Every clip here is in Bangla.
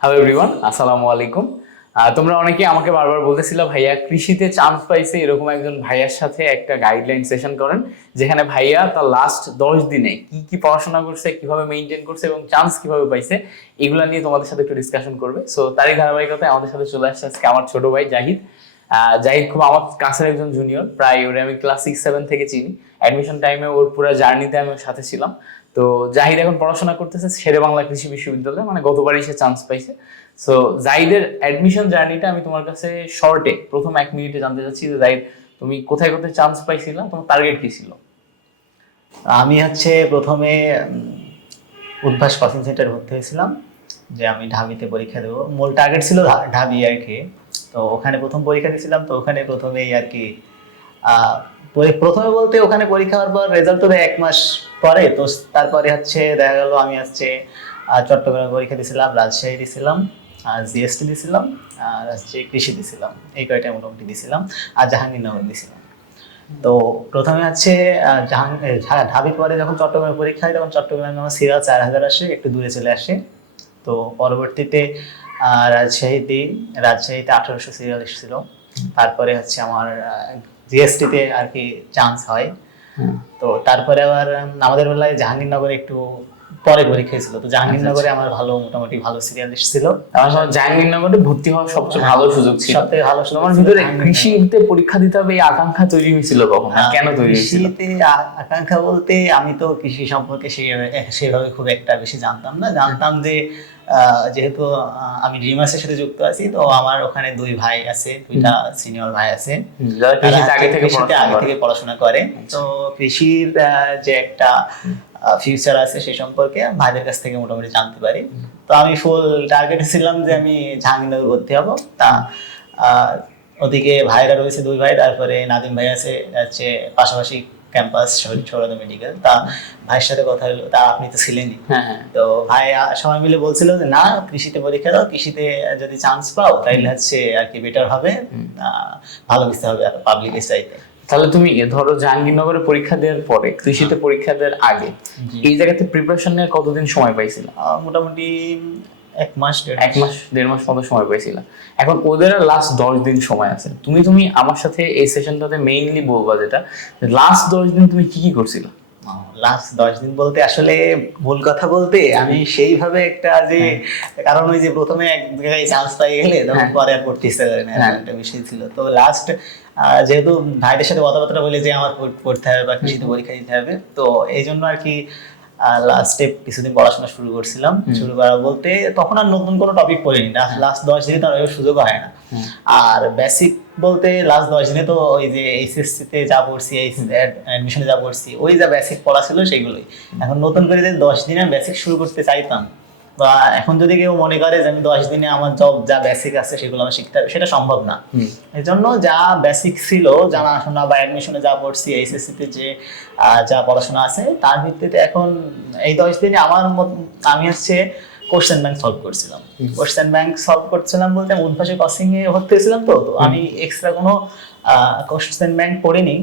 হ্যালো এভরিওয়ান আসসালামু আলাইকুম তোমরা অনেকে আমাকে বারবার বলতেছিল, ভাইয়া, কৃষিতে চান্স পাইছে এরকম একজন ভাইয়ার সাথে একটা গাইডলাইন সেশন করেন, যেখানে ভাইয়া তার লাস্ট দশ দিনে কি কি পড়াশোনা করছে, কীভাবে মেনটেন করছে এবং চান্স কীভাবে পাইছে, এগুলো নিয়ে তোমাদের সাথে একটু ডিসকাশন করবে। সো তারই ধারাবাহিকতায় আমাদের সাথে চলে আসছে আজকে আমার ছোট ভাই জাহিদ। জাহিদ খুব আমার কাছের একজন জুনিয়র প্রায় ওরে আমি ক্লাস সিক্স সেভেন থেকে চিনি। অ্যাডমিশন টাইমে ওর পুরো জার্নিতে আমি সাথে ছিলাম। তো জাহিদ এখন পড়াশোনা করতেছে শেরে বাংলা কৃষি বিশ্ববিদ্যালয়ে মানে গতবারই সে চান্স পাইছে। সো জাহিদের অ্যাডমিশন জার্নিটা আমি তোমার কাছে শর্টে প্রথম এক মিনিটে জানতে চাচ্ছি যে, জাহিদ, তুমি কোথায় কোথায় চান্স পাইছিলা? তোমার টার্গেট কি ছিল? আমি হচ্ছে প্রথমে উদ্ভাস কোচিং সেন্টারে ভর্তি হয়েছিলাম, যে আমি ঢাবিতে পরীক্ষা দেবো। মূল টার্গেট ছিল ঢাবি আর কি। তো ওখানে প্রথম পরীক্ষা দিয়েছিলাম, তো ওখানে প্রথমেই আর কি প্রথমে বলতে ওখানে পরীক্ষা হওয়ার পর রেজাল্ট তো এক মাস পরে, তো তারপরে হচ্ছে দেখা গেল আমি হচ্ছে চট্টগ্রামে পরীক্ষা দিয়েছিলাম রাজশাহী দিয়েছিলাম আর জিএসটি দিয়েছিলাম আর হচ্ছে কৃষি দিয়েছিলাম এই কয়টা মোটামুটি দিয়েছিলাম আর জাহাঙ্গীরনগর দিয়েছিলাম তো প্রথমে হচ্ছে ঢা- ঢাবির পরে যখন চট্টগ্রামে পরীক্ষা হয়, তখন চট্টগ্রামে আমার সিরিয়াল চার হাজার আসে, একটু দূরে চলে আসে। তো পরবর্তীতে রাজশাহীতে রাজশাহীতে আঠারোশো সিরিয়াল এসেছিল তারপরে হচ্ছে আমার জিএসটিতে আর কি চান্স হয়। তো তারপরে আবার আমাদের বেলায় জাহাঙ্গীরনগরে একটু পরে পরীক্ষা খেয়েছিল। তো জাহাঙ্গীরনগরে আমার ভালো মোটামুটি ভালো সিরিয়াল এসেছিল আমার জাহাঙ্গীরনগরে ভর্তি হওয়ার সবচেয়ে ভালো সুযোগ ছিল। সব থেকে ভালো তোমার ভিতরে কৃষিতে পরীক্ষা দিতে হবে এই আকাঙ্ক্ষা তৈরি হয়েছিল কখন? কেন তৈরি হয়েছিল? কৃষিতে আকাঙ্ক্ষা বলতে আমি তো কৃষি সম্পর্কে সেভাবে খুব একটা বেশি জানতাম না। জানতাম যে আহ, যেহেতু আমি ড্রিমার্সের সাথে যুক্ত আছি তো আমার ওখানে দুই ভাই আছে দুইটা সিনিয়র ভাই আছে। আগে থেকে পড়াশোনা করে। থেকে পড়াশোনা করে। তো কৃষির যে একটা ফিউচার আছে সে সম্পর্কে ভাইদের কাছ থেকে মোটামুটি জানতে পারি। তো আমি ফুল টার্গেট ছিলাম যে আমি জাহাঙ্গীরনগর ভর্তি হব। তা ওদিকে ভাইরা রয়েছে দুই ভাই তারপরে নাদিম ভাই আছে হচ্ছে পাশাপাশি ক্যাম্পাস সৌরদ মেডিকেল তা ভাইয়ের সাথে কথা হলো তা আপনি তো ছিলেনই। হ্যাঁ হ্যাঁ। তো ভাই সবাই মিলে বলছিল যে না কৃষিতে পরীক্ষা দাও কৃষিতে যদি চান্স পাও তাইলে হচ্ছে আর কি বেটার হবে। ভালো কিছু হবে আর পাবলিক চাইতে। তাহলে তুমি ধরো জাহাঙ্গীরনগরে পরীক্ষা দেওয়ার পরে কৃষিতে পরীক্ষা দেওয়ার আগে এই জায়গাতে প্রিপারেশন নিয়ে কতদিন সময় পাইছিলা? মোটামুটি এক মাস এক মাস দেড় মাস মতো সময় পাইছিলা। এখন ওদের লাস্ট দশ দিন সময় আছে। তুমি তুমি আমার সাথে এই সেশনটাতে মেইনলি বলবা যেটা লাস্ট দশ দিন তুমি কি কি করছিল? লাস্ট দশ দিন বলতে আসলে মূল কথা বলতে আমি সেইভাবে একটা যে কারণ ওই যে প্রথমে এক জায়গায় চান্স পাই গেলে তখন হ্যাঁ। পরে আর পড়তে ইচ্ছা করে না হ্যাঁ। একটা বিষয় ছিল। তো লাস্ট যেহেতু ভাইদের সাথে কথাবার্তা বলে যে আমার পড়তে হবে বা কৃষিতে পরীক্ষা দিতে হবে তো এই জন্য আর কি লাস্টে কিছুদিন পড়াশোনা শুরু করছিলাম। শুরু করা বলতে তখন আর নতুন কোনো টপিক পড়িনি। লাস্ট দশ দিনে তো আর সুযোগ হয় না। আর বেসিক বলতে লাস্ট দশ দিনে তো ওই যে এইচএসসি তে যা পড়ছি অ্যাডমিশনে যা পড়ছি ওই যা বেসিক পড়া ছিল সেগুলোই। এখন নতুন করে যে দশ দিনে বেসিক শুরু করতে চাইতাম বা এখন যদি কেউ মনে করে যে আমি দশ দিনে আমার জব যা বেসিক আছে সেগুলো আমি শিখতে হবে সেটা সম্ভব না। এই জন্য যা বেসিক ছিল জানাশোনা বা অ্যাডমিশনে যা পড়ছি এইচএসসি তে যে যা পড়াশোনা আছে তার ভিত্তিতে এখন এই দশ দিনে আমার মত- আমি হচ্ছে কোশ্চেন ব্যাংক সলভ করছিলাম। কোশ্চেন ব্যাংক সলভ করছিলাম বলতে আমি উদ্ভাসে কোচিং এ ভর্তি হয়েছিলাম তো তো আমি এক্সট্রা কোনো কোশ্চেন ব্যাংক পড়িনি।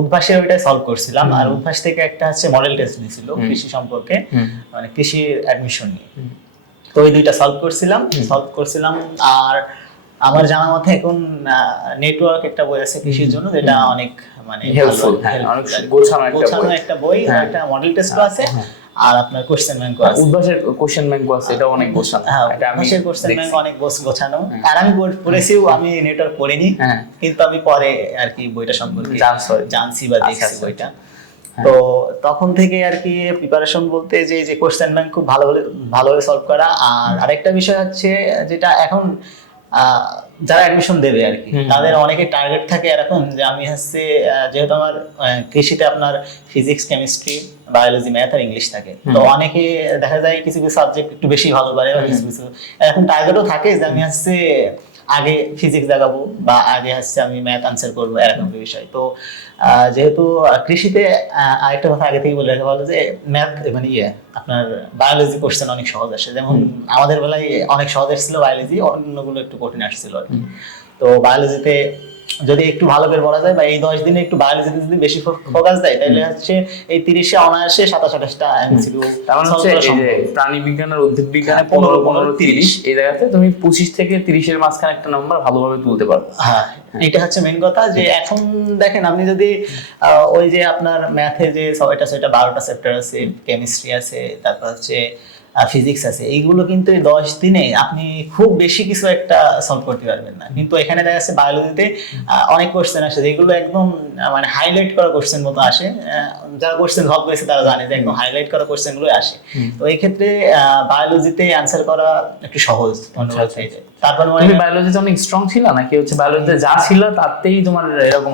উদ্ভাসে ওইটাই সলভ করছিলাম। আর উদ্ভাস থেকে একটা হচ্ছে মডেল টেস্ট দিয়েছিল কৃষি সম্পর্কে মানে কৃষি অ্যাডমিশন নিয়ে। তো ওই দুইটা সলভ করছিলাম। সলভ করছিলাম আর আমার জানা মতে এখন নেটওয়ার্ক একটা বই আছে কৃষির জন্য যেটা অনেক মানে ভালো, হ্যাঁ, অনেক গোছানো একটা বই। একটা মডেল টেস্টও আছে আর আপনার কোশ্চেন আছে। উদ্ভাসের কোশ্চেন ব্যাংক আছে এটা অনেক গোছানো। হ্যাঁ এটা আমি কোশ্চেন ব্যাংক অনেক গোছ- গোছানো। আর আমি পড়- পড়েছিও আমি নেটওয়ার্ক পড়িনি হ্যাঁ। কিন্তু আমি পরে আর কি বইটা সম্পর্কে জানছি বা আচ্ছা, দেখছি আচ্ছা। বইটা। তো তখন থেকে আর কি প্রিপারেশন বলতে যে যে কোশ্চেন ব্যাংক খুব ভালোভাবে ভালোভাবে সলভ করা আর আরেকটা বিষয় হচ্ছে যেটা এখন যারা অ্যাডমিশন দেবে আর কি তাদের অনেকে টার্গেট থাকে এরকম যে আমি হচ্ছে যেহেতু আমার কৃষিতে আপনার ফিজিক্স কেমিস্ট্রি বায়োলজি ম্যাথ আর ইংলিশ থাকে তো অনেকে দেখা যায় কিছু কিছু সাবজেক্ট একটু বেশি ভালো পারে বা কিছু কিছু। এখন টার্গেটও থাকে যে আমি হচ্ছে আগে ফিজিক্স দেখাবো বা আগে হচ্ছে আমি ম্যাথ আনসার করব এরকম একটা বিষয়। তো আহ, যেহেতু কৃষিতে আরেকটা কথা আগে থেকে বলে রাখা ভালো যে ম্যাথ মানে ইয়ে আপনার বায়োলজি কোশ্চেন অনেক সহজ আসে। যেমন আমাদের বেলায় অনেক সহজ এসেছিল বায়োলজি অন্যগুলো একটু কঠিন আসছিল আর কি। তো বায়োলজিতে যদি একটু ভালো করে পড়া যায় বা এই দশ দিনে একটু বায়োলজিতে যদি বেশি ফোকাস দেয় তাহলে হচ্ছে এই তিরিশে অনায়াসে সাতাশ আঠাশটা এমসিকিউ তার মানে হচ্ছে এই যে প্রাণী বিজ্ঞান আর উদ্ভিদ বিজ্ঞানে হ্যাঁ, পনেরো পনেরো, পনেরো তিরিশ। এই জায়গাতে তুমি পঁচিশ থেকে তিরিশের মাঝখানে একটা নাম্বার ভালোভাবে তুলতে পারবে। হ্যাঁ এটা হচ্ছে মেন কথা যে এখন দেখেন আপনি যদি ওই যে আপনার ম্যাথে যে ছয়টা ছয়টা বারোটা চ্যাপ্টার আছে কেমিস্ট্রি আছে তারপর হচ্ছে ফিজিক্স আছে। এইগুলো কিন্তু এই দশ দিনে আপনি খুব বেশি কিছু একটা সলভ করতে পারবেন না। কিন্তু এখানে দেখা যাচ্ছে বায়োলজিতে অনেক কোশ্চেন আসে। যেগুলো একদম মানে হাইলাইট করা কোশ্চেন মতো আসে। যারা কোশ্চেন সলভ করেছে তারা জানে যে একদম হাইলাইট করা কোশ্চেনগুলো আসে। তো এই ক্ষেত্রে বায়োলজিতে অ্যান্সার করা একটু সহজ। আচ্ছা, আচ্ছা, যে। তারপর মনে তুমি বায়োলজিতে অনেক স্ট্রং ছিল নাকি? হচ্ছে বায়োলজিতে যা ছিল তাতেই তোমার এরকম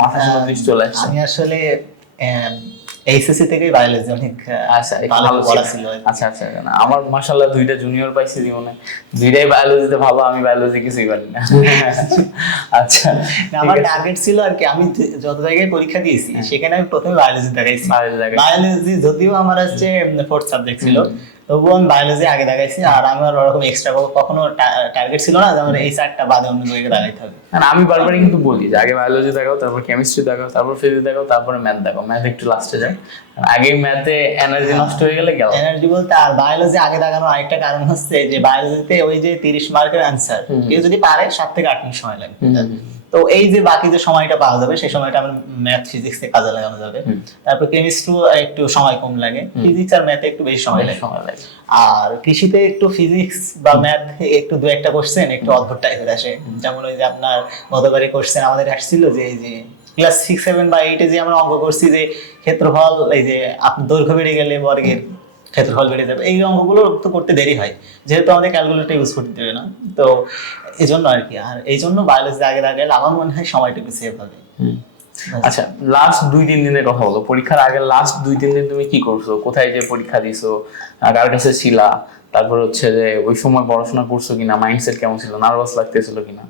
দৃষ্টি চলে আসছে? আমি আসলে এইচএসসি থেকে বায়োলজি অনেক ভালো পড়া ছিল। আচ্ছা আচ্ছা না, আমার মাশাআল্লাহ দুইটা জুনিয়র পাইছি জীবনে। দুইটাই বায়োলজিতে ভালো আমি বায়োলজি কিছুই পারি না। আচ্ছা আমার টার্গেট ছিল আর কি আমি যত জায়গায় পরীক্ষা দিয়েছি সেখানে আমি প্রথমে বায়োলজি দেখাইছি। বায়োলজি যদিও আমার হচ্ছে ফোর্থ সাবজেক্ট ছিল তবুও আমি বায়োলজি আগে দেখাইছি আর আমার ওরকম এক্সট্রা কখনো টার্গেট ছিল না যে আমার এই চারটা বাদে অন্য জায়গায় দেখাইতে হবে। আর আমি বারবারই কিন্তু বলি যে আগে বায়োলজি দেখাও তারপর কেমিস্ট্রি দেখাও তারপর ফিজিক্স দেখাও তারপরে ম্যাথ দেখাও। ম্যাথ একটু লাস্টে যায় আগে ম্যাথে এনার্জি নষ্ট হয়ে গেলে গেল। এনার্জি বলতে আর বায়োলজি আগে দেখানোর আরেকটা কারণ হচ্ছে যে বায়োলজিতে ওই যে তিরিশ মার্কের অ্যান্সার কেউ যদি পারে সাত থেকে আট মিনিট সময় লাগবে। তো এই যে বাকি যে সময়টা পাওয়া যাবে সেই সময়টা আমার ম্যাথ ফিজিক্স এ কাজে লাগানো যাবে। তারপর কেমিস্ট্রি একটু সময় কম লাগে। ফিজিক্স আর ম্যাথে একটু বেশি সময় লাগে। সময় লাগে। আর কৃষিতে একটু ফিজিক্স বা ম্যাথ একটু দু একটা কোশ্চেন একটু অদ্ভুত টাইপের আসে। যেমন ওই যে আপনার গতবারে কোশ্চেন আমাদের আসছিল যে এই যে ক্লাস সিক্স সেভেন বা এইটে যে আমরা অঙ্ক করছি যে ক্ষেত্রফল এই যে আপনার দৈর্ঘ্য বেড়ে গেলে বর্গের ক্ষেত্রফল বেড়ে যাবে। এই অঙ্কগুলো তো করতে দেরি হয়। যেহেতু আমাদের ক্যালকুলেটর ইউজ করতে দেবে না। তো এই জন্য আর কি। আর এই জন্য বায়োলজি আগে আগে আমার মনে হয় সময়টা একটু সেভ হবে আচ্ছা লাস্ট দুই তিন দিনের কথা বলো। পরীক্ষার আগে লাস্ট দুই তিন দিন তুমি কি করছ? কোথায় যে পরীক্ষা দিছো? কার কাছে ছিলা? তারপর হচ্ছে যে ওই সময় পড়াশোনা করছ কিনা? মাইন্ডসেট কেমন ছিল? নার্ভাস লাগতেছিল কিনা?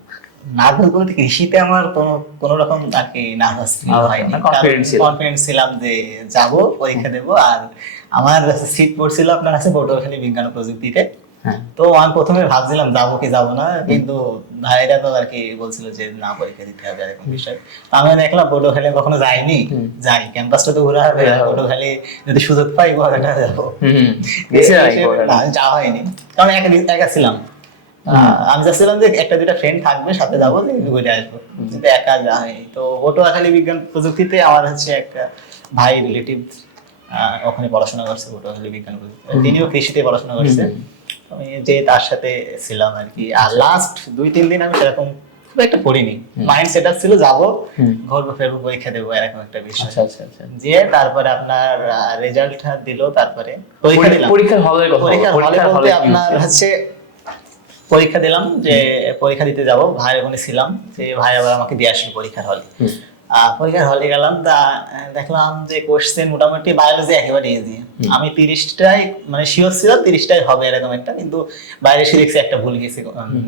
নার্ভাস বলতে কৃষিতে আমার কোনো কোনো রকম আর কি নার্ভাস Nervous হয়নি। কনফিডেন্স ছিলাম যে যাব পরীক্ষা দেব। আর আমার সিট পড়ছিল আপনার আছে পটুয়াখালী বিজ্ঞান প্রযুক্তিতে। তো আমি প্রথমে ভাবছিলাম যাব কি যাব না? কিন্তু ভাইরা তো আর কি বলছিল যে না পরীক্ষা দিতে হবে এরকম বিষয়। তো আমি দেখলাম পটুয়াখালী কখনো যাইনি। যাই ক্যাম্পাসটা তো ঘোরা হবে। হবে। পটুয়াখালী যদি সুযোগ পাই গোয়াঘাটা যাব। যাওয়া হয়নি। কারণ একা একা ছিলাম। আমি যাচ্ছিলাম যে একটা দুটা ফ্রেন্ড থাকবে সাথে যাব যে ঘুরে আসব। কিন্তু একা হয়নি তো পটুয়াখালী বিজ্ঞান প্রযুক্তিতে আমার হচ্ছে একটা ভাই রিলেটিভ ওখানে পড়াশোনা করছে পটুয়াখালী বিজ্ঞান প্রযুক্তি। তিনিও কৃষিতে পড়াশোনা করছে। আমি যে তার সাথে ছিলাম আর কি। আর লাস্ট দুই তিন দিন আমি সেরকম খুব একটা পড়িনি মাইন্ড সেট আপ ছিল যাব। হুম। ঘুরবো ফেরবো পরীক্ষা দেবো এরকম একটা বিষয়। আচ্ছা আচ্ছা আচ্ছা। যে তারপরে আপনার রেজাল্ট দিল তারপরে পরীক্ষা দিলাম। পরীক্ষার পরীক্ষার হলে বলতে আপনার হচ্ছে? পরীক্ষা দিলাম যে পরীক্ষা দিতে যাব। ভাই ওখানে ছিলাম যে ভাই আবার আমাকে দিয়ে আসলো পরীক্ষার হলে। পরীক্ষার হলে গেলাম তা দেখলাম যে কোশ্চেন মোটামুটি বায়োলজি একেবারে ইজি আমি তিরিশটাই মানে শিওর ছিলাম তিরিশটাই হবে এরকম একটা কিন্তু বাইরে এসে দেখছি একটা ভুল গেছি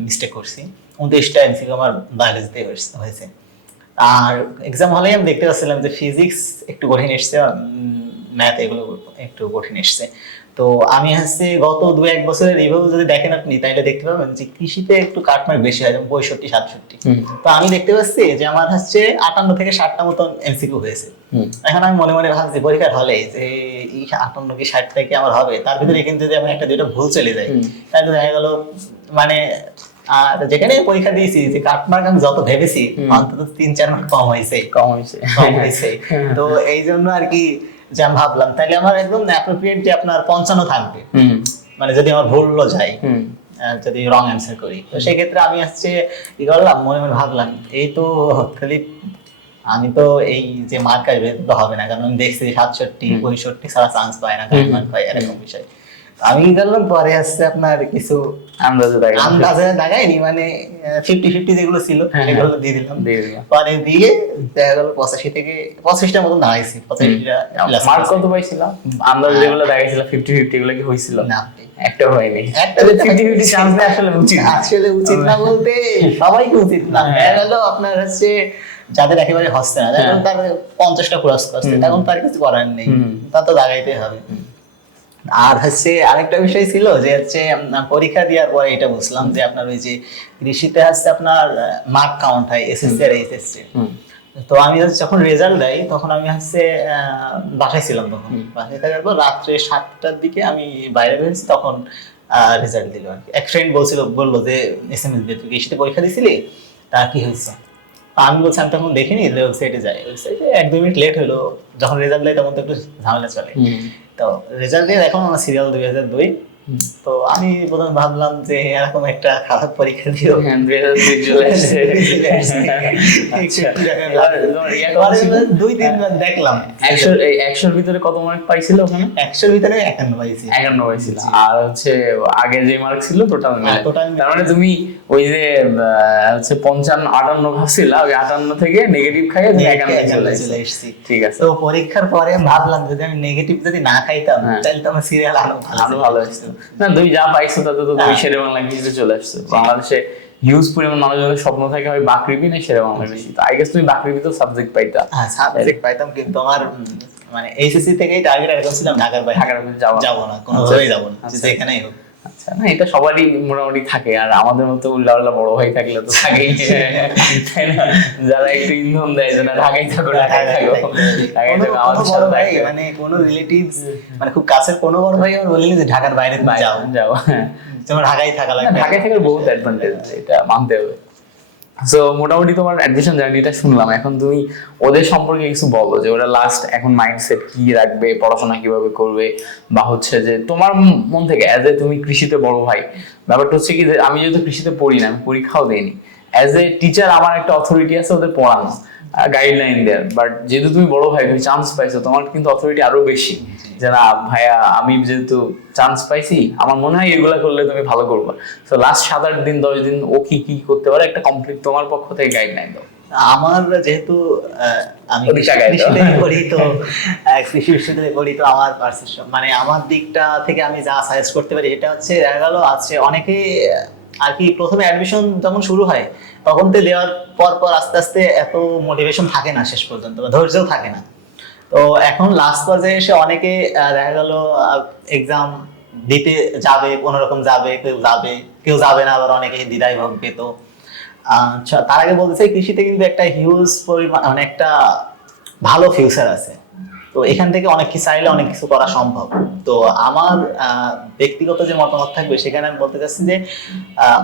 মিস্টেক করছি। উনত্রিশটা এমসিকিউ আমার বায়োলজিতে হয়েছে আর এক্সাম হলে আমি দেখতে পাচ্ছিলাম যে ফিজিক্স একটু কঠিন এসছে ম্যাথ এগুলো একটু কঠিন এসছে। তো আমি হচ্ছে গত দু এক বছরের রিভিউ যদি দেখেন আপনি তাহলে দেখতে পাবেন যে কৃষিতে একটু কাটমার্ক বেশি হয় যেমন পঁয়ষট্টি সাতষট্টি। তো আমি দেখতে পাচ্ছি যে আমার হচ্ছে আটান্ন থেকে ষাটটা মতন এমসিকিউ হয়েছে। এখন আমি মনে মনে ভাবছি পরীক্ষার হলে যে এই আটান্ন কি ষাটটা কি আমার হবে তার ভিতরে কিন্তু যদি আমি একটা দুইটা ভুল চলে যাই হুম। তাহলে দেখা গেল মানে আর যেখানে পরীক্ষা দিয়েছি যে কাটমার্ক আমি যত ভেবেছি অন্তত তিন চার মার্ক কম হয়েছে। কম হয়েছে। কম হয়েছে। তো এই জন্য আর কি যে আমি ভাবলাম তাহলে আমার একদম অ্যাপ্রোপ্রিয়েট যে আপনার পঞ্চান্ন থাকবে। মানে যদি আমার ভুলও যায় হুম। আহ, যদি রং অ্যান্সার করি। তো সেক্ষেত্রে আমি আসছে কি করলাম মনে মনে ভাবলাম এই তো খালি আমি তো এই যে মার্কাই হবে না। কারণ আমি দেখছি সাতষট্টি পঁয়ষট্টি সারা চান্স পায় না মার্ক পায় এরকম বিষয়। আমি কি করলাম? পরে আসছে আপনার কিছু আন্দাজে দেখে। আন্দাজে লাগাইনি মানে ফিফটি ফিফটি যেগুলো ছিল হ্যাঁ, সেগুলো দিয়ে দিলাম। পরে দিয়ে দেখা গেল পঁচাশি থেকে পঁচিশটার মতন দাঁড়াইছি পঁচাশিটা মার্ক কত পাইছিলাম? আন্দাজ যেগুলো দেখাইছিল ফিফটি ফিফটি গুলো কি হয়েছিল না। একটা হয়নি। একটা ফিফটি ফিফটি চান্স আসলে উচিত আসলে উচিত না বলতে সবাইকে উচিত না। হ্যাঁ। দেখা গেল আপনার হচ্ছে যাদের একেবারে হচ্ছে না হ্যাঁ। তার পঞ্চাশটা ক্রস করছে। তখন তার কিছু করার নেই। তা তো দাঁড়াইতে হবে। আর হচ্ছে আরেকটা বিষয় ছিল যে হচ্ছে পরীক্ষা দেওয়ার পরে এটা বুঝলাম যে আপনার ওই যে কৃষিতে হচ্ছে আপনার মার্ক কাউন্ট হয় এসএসসি আর এইচএসসি। তো আমি যখন রেজাল্ট দেয় তখন আমি হচ্ছে বাসায় ছিলাম তখন। বাসায় থাকার পর রাত্রে সাতটার দিকে আমি বাইরে বেরোচ্ছি তখন রেজাল্ট দিল আর কি। এক ফ্রেন্ড বলছিল বলল যে এস এম এস দিয়ে তুই কৃষিতে পরীক্ষা দিছিলি? তা কি হয়েছে? আমি বলছি আমি তখন দেখিনি ওয়েবসাইটে যাই। ওয়েবসাইটে এক দুই মিনিট লেট হলো। যখন রেজাল্ট দেয় তখন তো একটু ঝামেলা চলে। তো রেজাল্ট দিয়ে এখন আমার সিরিয়াল দুই হাজার দুই। তো আমি প্রথমে ভাবলাম যে এরকম একটা খারাপ পরীক্ষা দিও। দুই তিনবার দেখলাম। একশোর ভিতরে কত মার্ক পাইছিল ওখানে? একশোর ভিতরে একান্ন পাইছি। একান্ন পাইছিল। আর হচ্ছে আগে যে মার্ক ছিল টোটাল হ্যাঁ, তার মানে তুমি ওই যে হচ্ছে পঞ্চান্ন আটান্ন ভাবছিলা ওই আটান্ন থেকে নেগেটিভ খাইয়ে তুমি একান্ন চলে এসেছি। ঠিক আছে। তো পরীক্ষার পরে ভাবলাম যদি আমি নেগেটিভ যদি না খাইতাম হ্যাঁ। তাহলে তো আমার সিরিয়াল আরও ভালো ভালো আসতো না তুমি যা পাইছো তাতে তো তুমি হ্যাঁ। শেরে বাংলা কৃষিতে চলে আসছো। বাংলাদেশে হিউজ পরিমাণ মানুষজনের স্বপ্ন থাকে হয় বাকরিবি না শেরে বাংলা কৃষি তো আই গেস তুমি বাকরিবি তো সাবজেক্ট পাইতা। হ্যাঁ সাবজেক্ট পাইতাম কিন্তু আমার মানে এইচএসসি থেকেই টার্গেট এরকম ছিলাম ঢাকার বাইরে। ঢাকার বাইরে। যাব না। কোনোভাবেই যাব না। আচ্ছা। যেখানেই হোক। আচ্ছা না এটা সবারই মোটামুটি থাকে আর আমাদের মতো বড় ভাই থাকলে তো থাকেই। তাই না? যারা একটু ইন্ধন দেয় যে না ঢাকায় থাকো। ঢাকায় থাকো। ঢাকায় থাকো আমাদের সাথে ভাই মানে কোনো রিলেটিভস মানে খুব কাছের কোনো বড় ভাই আমার বলিনি যে ঢাকার বাইরে যাও। যাও। তোমার ঢাকায় থাকা লাগে লাগবে ঢাকায় থাকার বহুত অ্যাডভান্টেজ এটা মানতে হবে। সো মোটামুটি তোমার অ্যাডমিশন জার্নিটা শুনলাম। এখন তুমি ওদের সম্পর্কে কিছু বলো যে ওরা লাস্ট এখন মাইন্ডসেট কি রাখবে, পড়াশোনা কীভাবে করবে? বা হচ্ছে যে তোমার মন থেকে অ্যাজ এ তুমি কৃষিতে বড় ভাই, ব্যাপারটা হচ্ছে কি যে আমি যেহেতু কৃষিতে পড়ি না, আমি পরীক্ষাও দেইনি। অ্যাজ এ টিচার আমার একটা অথরিটি আছে ওদের পড়ানো গাইডলাইন দেয়ার বাট যেহেতু তুমি বড় ভাই, তুমি চান্স পাইছো, তোমার কিন্তু অথরিটি আরও বেশি। যে না ভাইয়া আমি যেহেতু চান্স পাইছি আমার মনে হয় এগুলা করলে তুমি ভালো করবে। তো লাস্ট সাত আট দিন দশ দিন ও কি কি করতে পারে একটা কমপ্লিট তোমার পক্ষ থেকে গাইডলাইন দাও আমার যেহেতু আমি তো। কৃষি বিশ্ববিদ্যালয়ে তো আমার মানে আমার দিকটা থেকে আমি যা সাজেস্ট করতে পারি এটা হচ্ছে দেখা গেল আছে অনেকে আর কি প্রথমে অ্যাডমিশন যখন শুরু হয় তখন তো দেওয়ার পর পর আস্তে আস্তে এত মোটিভেশন থাকে না শেষ পর্যন্ত বা ধৈর্যও থাকে না। তো এখন লাস্ট পর্যায়ে এসে অনেকে দেখা গেল এক্সাম দিতে যাবে কোনো রকম যাবে, কেউ যাবে কেউ যাবে না, আবার অনেকে দ্বিধায় ভোগবে তো আচ্ছা তার আগে বলতে চাই, কৃষিতে কিন্তু একটা হিউজ পরিমাণ মানে একটা ভালো ফিউচার আছে। তো এখান থেকে অনেক কিছু চাইলে অনেক কিছু করা সম্ভব। তো আমার ব্যক্তিগত যে মতামত থাকবে সেখানে আমি বলতে চাচ্ছি যে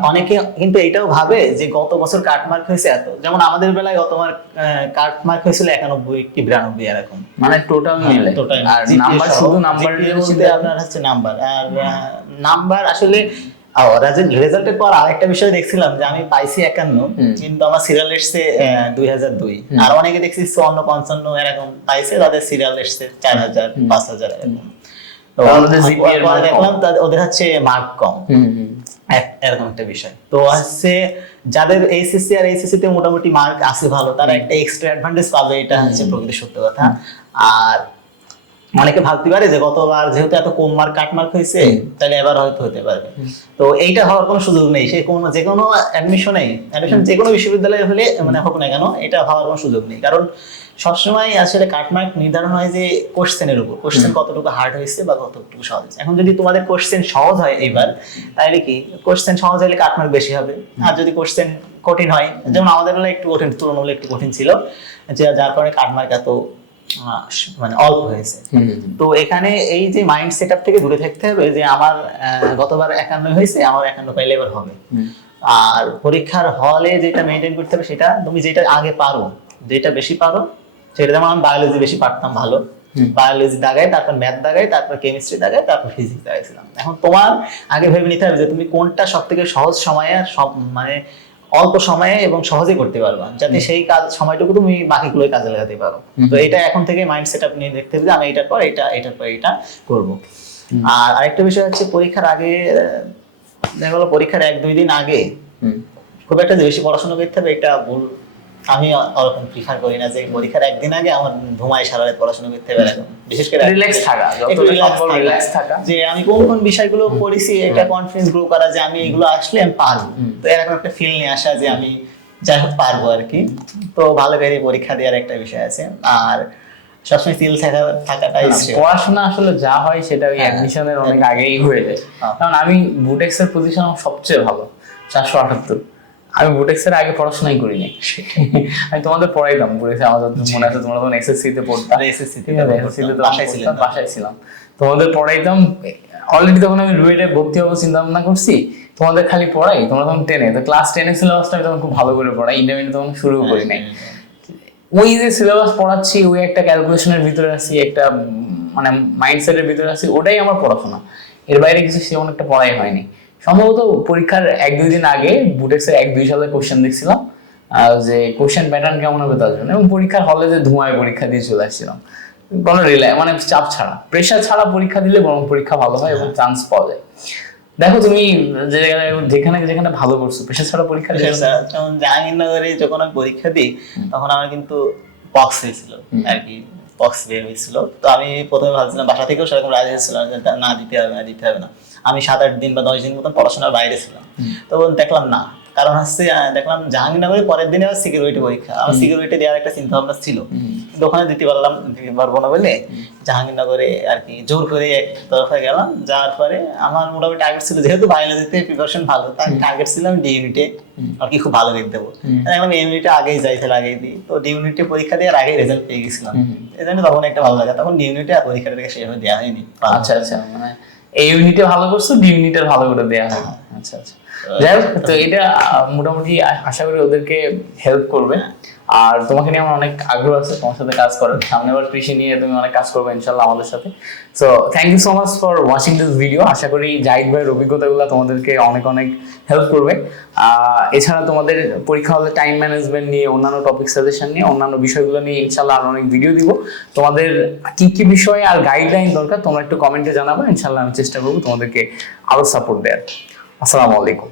অনেকে কিন্তু এটাও ভাবে যে গত বছর কাটমার্ক হয়েছে এত। যেমন আমাদের বেলায় গত মার্ক কাটমার্ক হয়েছিল একানব্বই কি বিরানব্বই এরকম। মানে টোটাল মিলে। Total আর নাম্বার শুধু নাম্বার আপনার হচ্ছে নাম্বার আর নাম্বার আসলে ওরা যে রেজাল্টের পর আরেকটা বিষয় দেখছিলাম যে আমি পাইছি একান্ন কিন্তু আমার সিরিয়াল এসছে দুই হাজার দুই। আর অনেকে দেখছি চুয়ান্ন পঞ্চান্ন এরকম পাইছে তাদের সিরিয়াল এসছে চার হাজার পাঁচ হাজার এরকম। দেখলাম ওদের হচ্ছে মার্ক কম। এরকম একটা বিষয়। তো হচ্ছে যাদের এইচএসসি আর এইচএসসি তে মোটামুটি মার্ক আছে ভালো তারা একটা এক্সট্রা অ্যাডভান্টেজ পাবে এটা হচ্ছে প্রকৃত সত্য কথা। আর অনেকে ভাবতে পারে যে গতবার যেহেতু এত কম মার্ক কাট মার্ক হয়েছে তাহলে এবার হয়তো হতে পারবে। তো এইটা হওয়ার কোনো সুযোগ নেই। সে কোনো যে কোনো অ্যাডমিশনে অ্যাডমিশন যে কোনো বিশ্ববিদ্যালয়ে হলে মানে হোক না কেন এটা হওয়ার কোনো সুযোগ নেই। কারণ সবসময় আসলে কাটমার্ক নির্ধারণ হয় যে কোশ্চেনের উপর। কোশ্চেন কতটুকু হার্ড হয়েছে বা কতটুকু সহজ হয়েছে। এখন যদি তোমাদের কোশ্চেন সহজ হয় এইবার তাহলে কি? কোশ্চেন সহজ হলে কাটমার্ক বেশি হবে। আর যদি কোশ্চেন কঠিন হয় যেমন আমাদের একটু কঠিন তুলনামূলক একটু কঠিন ছিল যে যার কারণে কাটমার্ক এত মানে অল্প হয়েছে। তো এখানে এই যে মাইন্ড সেট থেকে দূরে থাকতে হবে যে আমার গতবার একান্ন হয়েছে আমার একান্ন পাইলে এবার হবে। আর পরীক্ষার হলে যেটা মেনটেন করতে হবে সেটা তুমি যেটা আগে পারো যেটা বেশি পারো সেটা যেমন আমি বায়োলজি বেশি পারতাম ভালো। বায়োলজি দাগাই তারপর ম্যাথ দাগাই তারপর কেমিস্ট্রি দাগাই তারপর ফিজিক্স দাগাইছিলাম। এখন তোমার আগে ভেবে নিতে হবে যে তুমি কোনটা সব থেকে সহজ সময়ে সব মানে অল্প সময়ে এবং সহজে করতে পারবা। যাতে সেই কাজ সময়টুকু তুমি বাকিগুলোই কাজে লাগাতে পারো। তো এটা এখন থেকে মাইন্ড সেট আপ নিয়ে দেখতে হবে যে আমি এটার পর এটা এটার পর এটা করব। আর আরেকটা বিষয় হচ্ছে পরীক্ষার আগে দেখা গেলো পরীক্ষার এক দুই দিন আগে। খুব একটা বেশি পড়াশোনা করতে হবে এটা ভুল আমি ওরকম প্রিফার করি না যে পরীক্ষার একদিন আগে আমার ঘুমায় সারা রাত পড়াশোনা করতে হবে এরকম বিশেষ করে রিল্যাক্স থাকা। রিল্যাক্স থাকা। যে আমি কোন কোন বিষয়গুলো পড়েছি এটা কনফিডেন্স গ্রো করা যে আমি এগুলো আসলে আমি পারব। তো এরকম একটা ফিল নিয়ে আসা যে আমি যাই হোক পারব আর কি। তো ভালো করে পরীক্ষা দেওয়ার একটা বিষয় আছে। আর সবসময় সিল থাকা থাকাটাই পড়াশোনা আসলে যা হয় সেটা ওই হ্যাঁ, অ্যাডমিশনের অনেক আগেই হয়ে যায়। হ্যাঁ। কারণ আমি বুটেক্সের পজিশন সবচেয়ে ভালো চারশো আটাত্তর। আমি বুটেক্সের আগে পড়াশোনাই করিনি। আমি তোমাদের পড়াইতাম বুটেক্সে আমাদের মনে আছে তোমরা তখন এসএসসি তে পড়তাম SSC তে SSC তে বাসায় না? বাসায় ছিলাম। তোমাদের পড়াইতাম অলরেডি তখন আমি রুয়েটে ভর্তি হব চিন্তা ভাবনা করছি। তোমাদের খালি পড়াই তোমরা তখন টেনে তো ক্লাস টেনের সিলেবাসটা আমি তখন খুব ভালো করে পড়াই ইন্টারমিডিয়েট তখন শুরু করি নাই। ওই যে সিলেবাস পড়াচ্ছি ওই একটা ক্যালকুলেশনের ভিতরে আছি একটা মানে মাইন্ডসেটের ভিতরে আছি ওটাই আমার পড়াশোনা। এর বাইরে কিছু সেমন একটা পড়াই হয়নি। সম্ভবত পরীক্ষার এক দুই দিন আগে বুটেক্সের এক দুই সালের কোশ্চেন দেখছিলাম যে কোশ্চেন প্যাটার্ন কেমন হবে তার জন্য এবং পরীক্ষার হলে যে ধোঁয়ায় পরীক্ষা দিয়ে চলে আসছিলাম। কোনো রিলাই মানে চাপ ছাড়া প্রেশার ছাড়া পরীক্ষা দিলে বরং পরীক্ষা ভালো হয় এবং চান্স পাওয়া যায়। দেখো তুমি যেখানে যেখানে ভালো করছ প্রেশার ছাড়া পরীক্ষা যেমন জাহাঙ্গীরনগরে যখন আমি পরীক্ষা দিই তখন আমার কিন্তু পক্স হয়েছিল আর কি পক্স বের হয়েছিল। তো আমি প্রথমে ভাবছিলাম বাসা থেকেও সেরকম রাজি হয়েছিলাম যে না দিতে হবে না দিতে হবে না। আমি সাত আট দিন বা দশ দিন মতন পড়াশোনার বাইরে ছিলাম। তো দেখলাম না। কারণ হচ্ছে দেখলাম জাহাঙ্গীরনগরে পরের দিনে আবার সিকিউরিটি পরীক্ষা। আমার সিকিউরিটি দেওয়ার একটা চিন্তা ভাবনা ছিল কিন্তু ওখানে দিতে পারলাম দিতে পারব না বলে জাহাঙ্গীরনগরে আর কি জোর করে এক তরফে গেলাম। যাওয়ার পরে আমার মোটামুটি টার্গেট ছিল যেহেতু বায়োলজিতে প্রিপারেশন ভালো তাই টার্গেট ছিল আমি ডি ইউনিটে আর কি খুব ভালো রেট দেবো। এখন ইউনিটে আগেই যাই তাহলে আগেই দিই। তো ডি ইউনিটে পরীক্ষা দেওয়ার আগেই রেজাল্ট পেয়ে গেছিলাম। এই জন্য তখন একটা ভালো লাগে। তখন ডি ইউনিটে আর পরীক্ষাটাকে সেভাবে দেওয়া হয়নি। আচ্ছা আচ্ছা মানে এই ইউনিটে ভালো করছ ডি ইউনিটে ভালো করে দেয়া হয়। আচ্ছা আচ্ছা। যাই হোক তো এটা মোটামুটি আশা করি ওদেরকে হেল্প করবে। আর তোমাকে নিয়ে আমার অনেক আগ্রহ আছে তোমার সাথে কাজ করার। সামনে আবার কৃষি নিয়ে তুমি অনেক কাজ করবে ইনশাল্লাহ আমাদের সাথে। So thank you so much for watching this video আশা করি জাহিদ ভাইয়ের অভিজ্ঞতাগুলো তোমাদেরকে অনেক অনেক হেল্প করবে। এছাড়া তোমাদের পরীক্ষা হলে টাইম ম্যানেজমেন্ট নিয়ে অন্যান্য টপিক সাজেশন নিয়ে অন্যান্য বিষয়গুলো নিয়ে ইনশাল্লাহ আরও অনেক ভিডিও দিব। তোমাদের কি কি বিষয়ে আর গাইডলাইন দরকার তোমরা একটু কমেন্টে জানাব। ইনশাল্লাহ আমি চেষ্টা করব তোমাদেরকে আরও সাপোর্ট দেওয়ার। আসসালামু আলাইকুম।